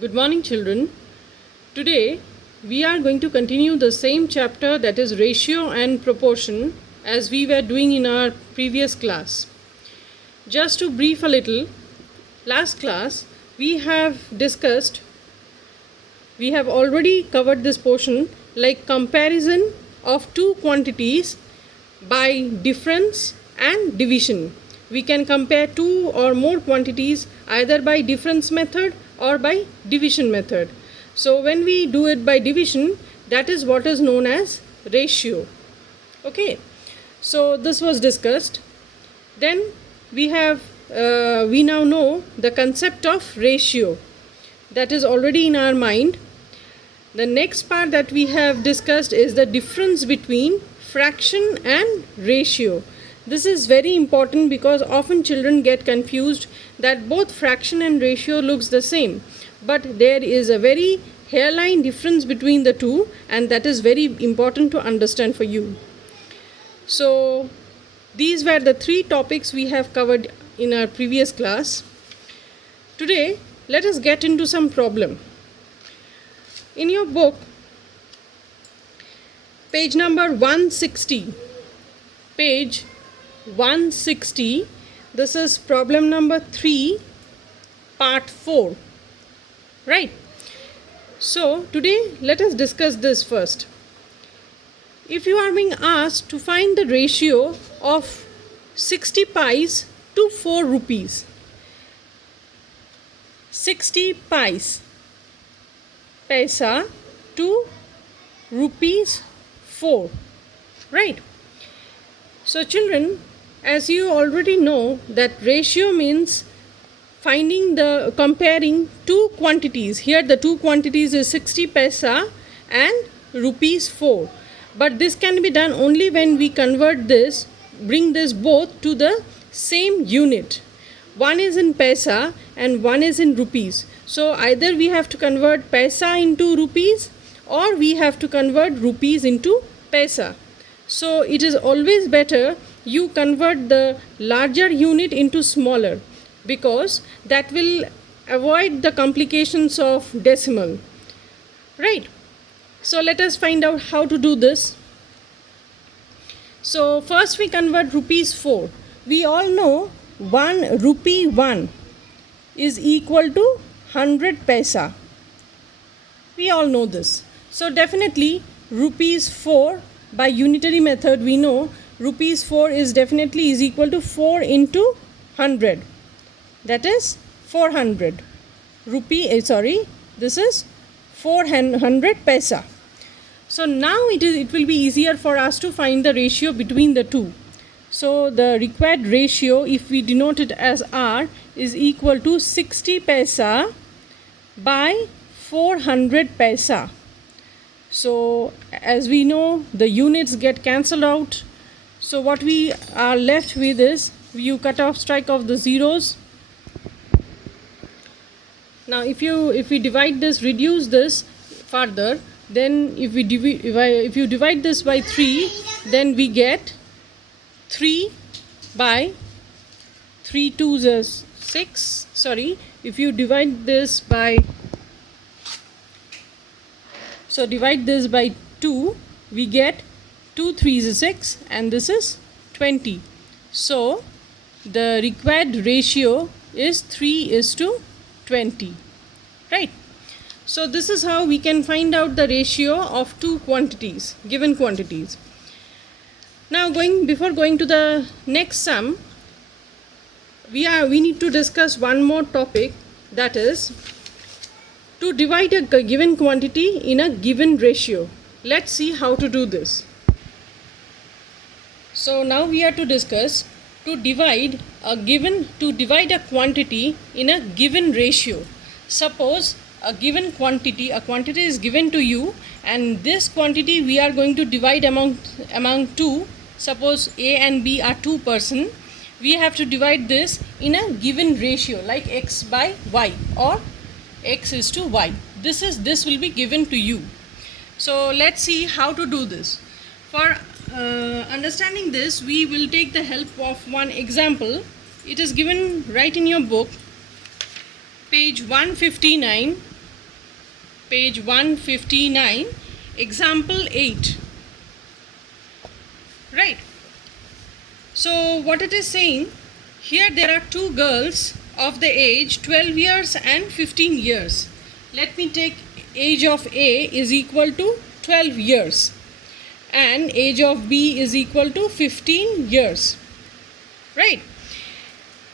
Good morning, children. Today we are going to continue the same chapter, that is ratio and proportion, as we were doing in our previous class. Just to brief a little, last class we have already covered this portion, like comparison of two quantities by difference and division. We can compare two or more quantities either by difference method or by division method. So when we do it by division, that is what is known as ratio. Okay, so this was discussed. Then we now know the concept of ratio. That is already in our mind. The next part that we have discussed is the difference between fraction and ratio. This is very important because often children get confused that both fraction and ratio looks the same, but there is a very hairline difference between the two, and that is very important to understand for you. So these were the three topics we have covered in our previous class. Today let us get into some problem. In your book, page number 160, this is problem number 3, part 4, right? So today let us discuss this first. If you are being asked to find the ratio of 60 pies to 4 rupees, 60 pies, paisa to rupees 4, right? So children, as you already know, that ratio means comparing two quantities. Here the two quantities is 60 paisa and rupees 4. But this can be done only when we bring this both to the same unit. One is in paisa and one is in rupees. So either we have to convert paisa into rupees or we have to convert rupees into paisa. So it is always better you convert the larger unit into smaller, because that will avoid the complications of decimal, right? So let us find out how to do this. So first we convert rupees 4. We all know 1 rupee 1 is equal to 100 paisa. We all know this. So definitely rupees 4, by unitary method we know rupees 4 is equal to 4 into 100. That is 400 this is 400 paisa. So now it will be easier for us to find the ratio between the two. So the required ratio, if we denote it as R, is equal to 60 paisa by 400 paisa. So as we know, the units get cancelled out. So what we are left with is, you strike off the zeros. Now if we divide this, reduce this further, then if you divide this by 3, then we get 3 by 3 2s is 6. If you divide this by, so divide this by 2, we get 2 3s is 6, and this is 20. So the required ratio is 3:20, right? So this is how we can find out the ratio of two quantities, given quantities. Now before going to the next sum, we need to discuss one more topic, that is to divide a given quantity in a given ratio. Let's see how to do this. So now we are to discuss to divide a quantity in a given ratio. Suppose a quantity is given to you, and this quantity we are going to divide among two. Suppose A and B are 2 persons. We have to divide this in a given ratio, like x by y or x is to y. This will be given to you. So let's see how to do this. For understanding this, we will take the help of one example. It is given right in your book, page 159. page 159, example 8. Right. So what it is saying, here there are two girls of the age 12 years and 15 years. Let me take age of A is equal to 12 years and age of B is equal to 15 years. Right.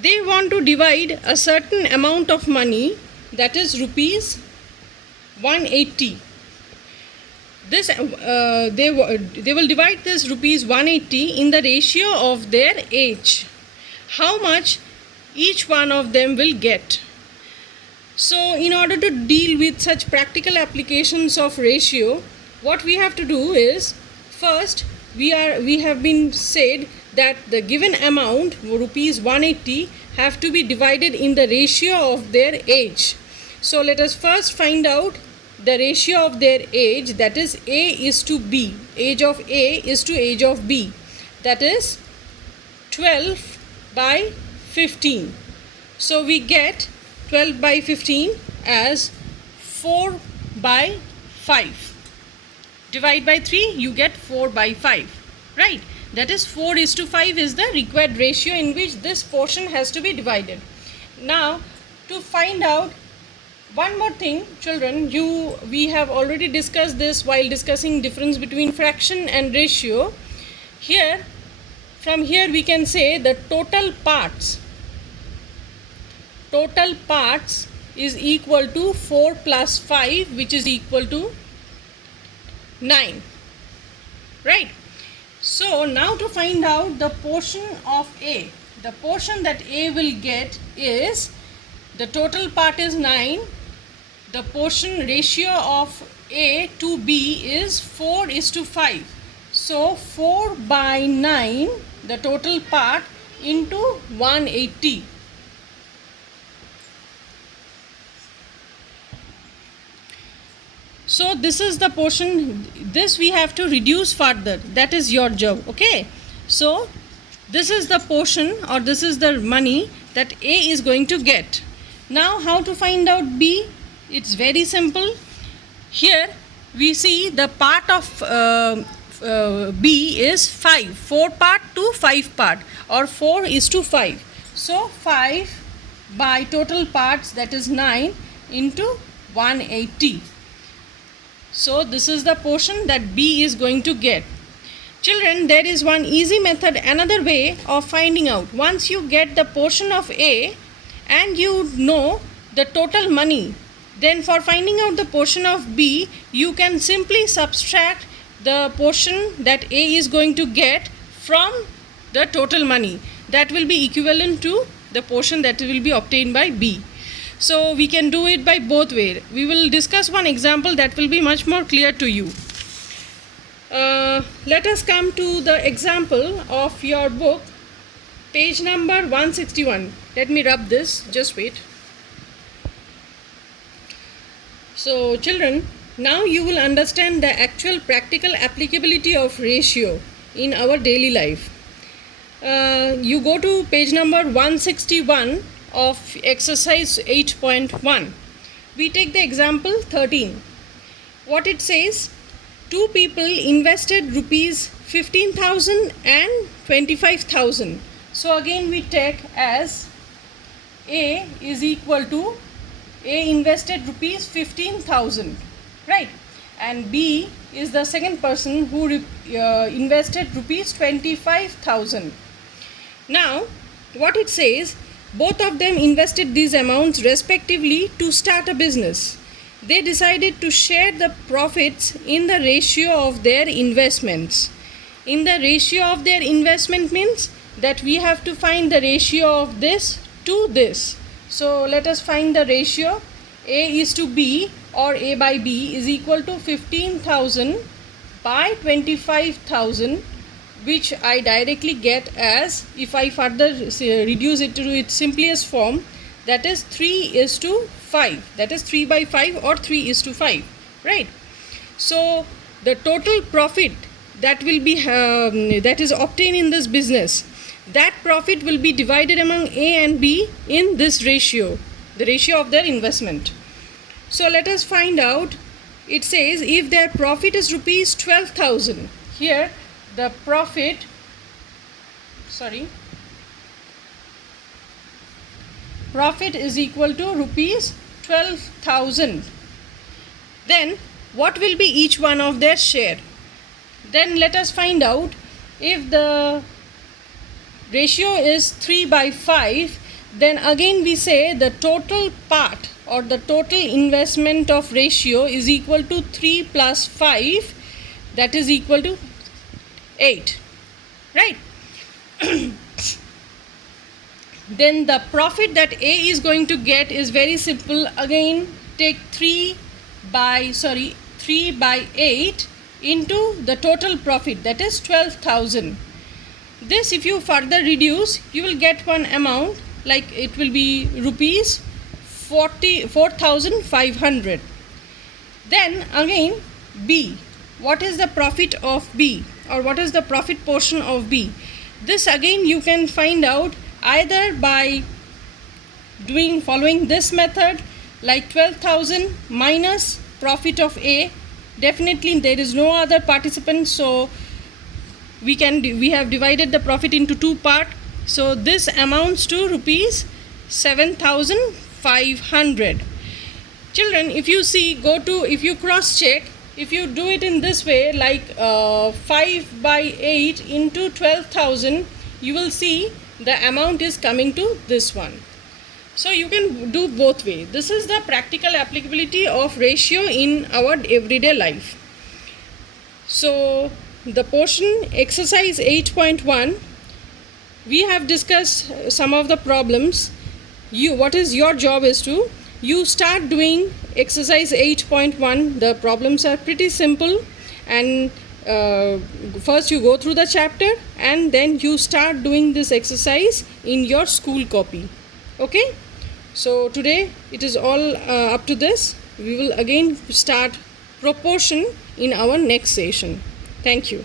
They want to divide a certain amount of money, that is rupees 180. This they will divide this rupees 180 in the ratio of their age. How much each one of them will get? So in order to deal with such practical applications of ratio, what we have to do is, first we have been said that the given amount rupees 180 have to be divided in the ratio of their age. So let us first find out the ratio of their age, that is A is to B. Age of A is to age of B, that is 12 by 15. So we get 12 by 15 as 4 by 5. Divide by 3, you get 4 by 5. Right? That is 4 is to 5 is the required ratio in which this portion has to be divided. Now, to find out one more thing, children, we have already discussed this while discussing difference between fraction and ratio. Here, from here we can say the total parts is equal to 4 plus 5, which is equal to 9. Right? So now to find out the portion of A, the portion that A will get is, the total part is 9. The portion ratio of A to B is 4 is to 5. So 4 by 9, the total part, into 180. So this is the portion, this we have to reduce further, that is your job, okay? So this is the portion, or this is the money that A is going to get. Now how to find out B? It's very simple. Here we see the part of B is 5, 4 part to 5 part, or 4 is to 5. So 5 by total parts, that is 9, into 180. So this is the portion that B is going to get. Children, there is one easy method, another way of finding out. Once you get the portion of A and you know the total money, then for finding out the portion of B, you can simply subtract the portion that A is going to get from the total money. That will be equivalent to the portion that will be obtained by B. So we can do it by both ways. We will discuss one example that will be much more clear to you. Let us come to the example of your book, page number 161. Let me rub this, just wait. So children, now you will understand the actual practical applicability of ratio in our daily life. You go to page number 161 of exercise 8.1. We take the example 13. What it says, two people invested rupees 15,000 and 25,000. So again we take as A is equal to, A invested rupees 15,000, right? And B is the second person who invested rupees 25,000. Now what it says, both of them invested these amounts respectively to start a business. They decided to share the profits in the ratio of their investments. In the ratio of their investment means that we have to find the ratio of this to this. So let us find the ratio. A is to B, or A by B, is equal to 15,000 by 25,000, which I directly get as, if I further reduce it to its simplest form, that is 3 is to 5. That is 3 by 5 or 3 is to 5. Right? So the total profit that will be that is obtained in this business, that profit will be divided among A and B in this ratio, the ratio of their investment. So let us find out. It says if their profit is rupees 12,000. Here the profit is equal to rupees 12,000. Then what will be each one of their share? Then let us find out. If the ratio is 3/5, then again we say the total part or the total investment of ratio is equal to 3 plus 5, that is equal to 8, right? Then the profit that A is going to get is very simple. Again, take 3 by 8 into the total profit, that is 12,000. This, if you further reduce, you will get one amount, like it will be rupees 4,500. Then again B, what is the profit of B, or what is the profit portion of B? This again you can find out either by following this method, like 12,000 minus profit of A. Definitely there is no other participant, so we have divided the profit into two parts. So this amounts to rupees 7,500. Children, if you see, if you cross check, if you do it in this way, like 5/8 into 12,000, you will see the amount is coming to this one. So you can do both ways. This is the practical applicability of ratio in our everyday life. So the portion exercise 8.1, we have discussed some of the problems. What is your job is to you start doing exercise 8.1. The problems are pretty simple, and first you go through the chapter and then you start doing this exercise in your school copy. Okay, so today it is all up to this. We will again start proportion in our next session. Thank you.